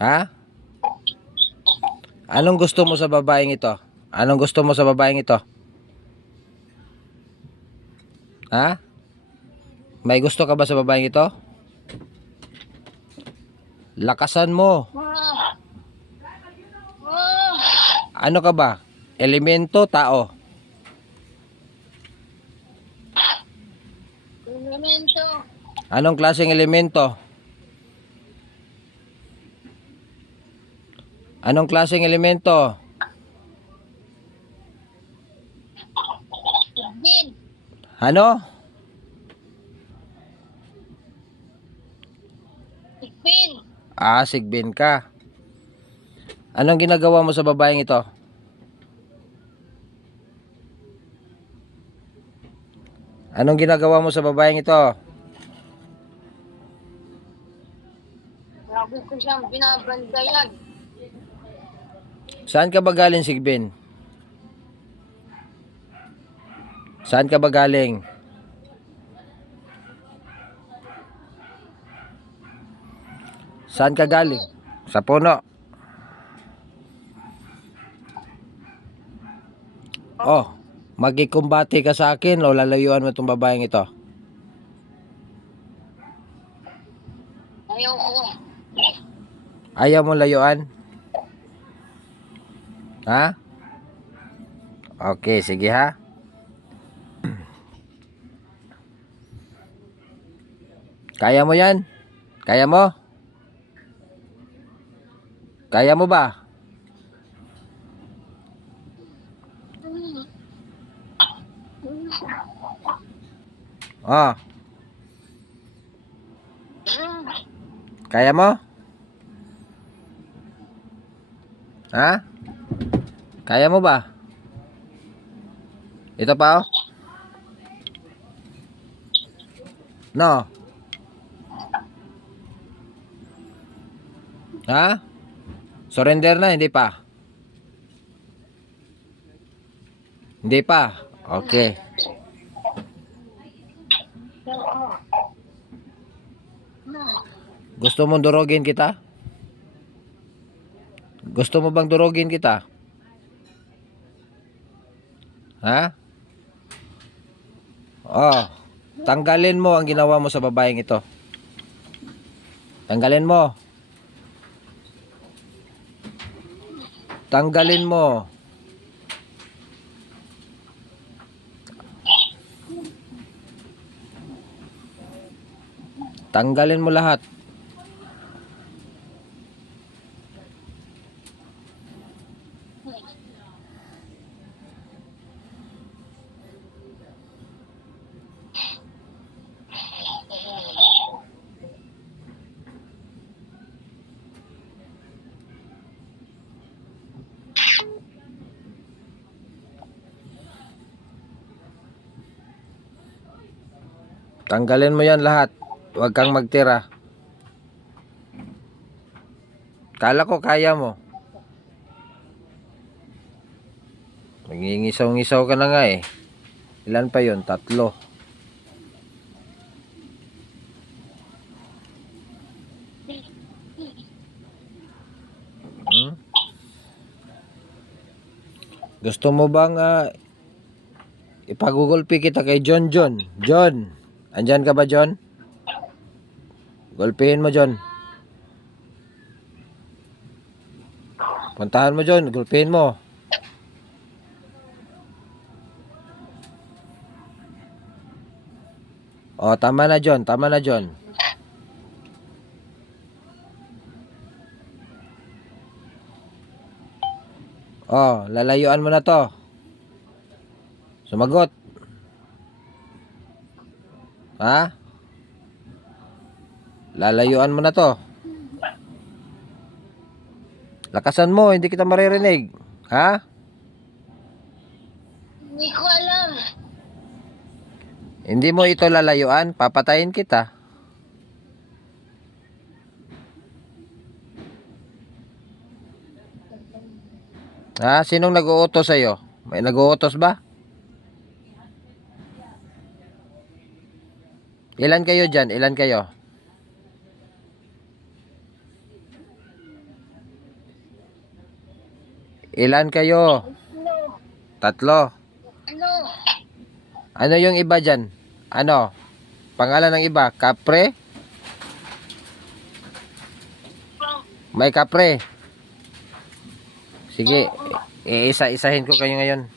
Ha? Anong gusto mo sa babaeng ito? Anong gusto mo sa babaeng ito? Ha? May gusto ka ba sa babaeng ito? Lakasan mo. Ano ka ba? Elemento, tao? Elemento. Anong klaseng elemento? Anong klaseng elemento? Sigbin. Ano? Sigbin. Sigbin ka. Anong ginagawa mo sa babaeng ito? Anong ginagawa mo sa babaeng ito? Grabe ko siyang binabandayan. Saan ka ba galing, Sigbin? Saan ka ba galing? Saan ka galing? Sa puno. Oh, magkikumbati ka sa akin o lalayuan mo itong babaeng ito? Ayaw ko. Ayaw mo layuan? Ha? Okay, sige ha. Kaya mo yan? Kaya mo? Kaya mo ba? Oh, kaya mo? Ha? Kaya mo ba? Ito pa oh. No. Ha? Surrender na, hindi pa? Hindi pa? Okay. Gusto mong durugin kita? Gusto mo bang durugin kita? Ha? Oh, tanggalin mo ang ginawa mo sa babaeng ito. Tanggalin mo. Tanggalin mo. Tanggalin mo lahat. Tanggalin mo yan lahat. Huwag kang magtira. Kala ko kaya mo. Ngingisaw-ngisaw ka na nga eh. Ilan pa yon? 3. Hmm? Gusto mo bang ipagugulpi kita kay John? John, andyan ka ba, John? Gulpihin mo, John. Puntahan mo, John. Gulpihin mo. Oh, tama na, John. Tama na, John. Oh, lalayuan mo na to. Sumagot. Ha? Lalayuan mo na to. Lakasan mo, hindi kita maririnig. Ha? Hindi ko alam. Hindi mo ito lalayuan, papatayin kita. Ha? Sinong nag-uutos sa'yo? May nag-uutos ba? Ilan kayo dyan? Ilan kayo? Ilan kayo? Ano? Tatlo. Ano? Ano yung iba dyan? Ano? Pangalan ng iba? Kapre? May kapre. Sige, iisa-isahin ko kayo ngayon.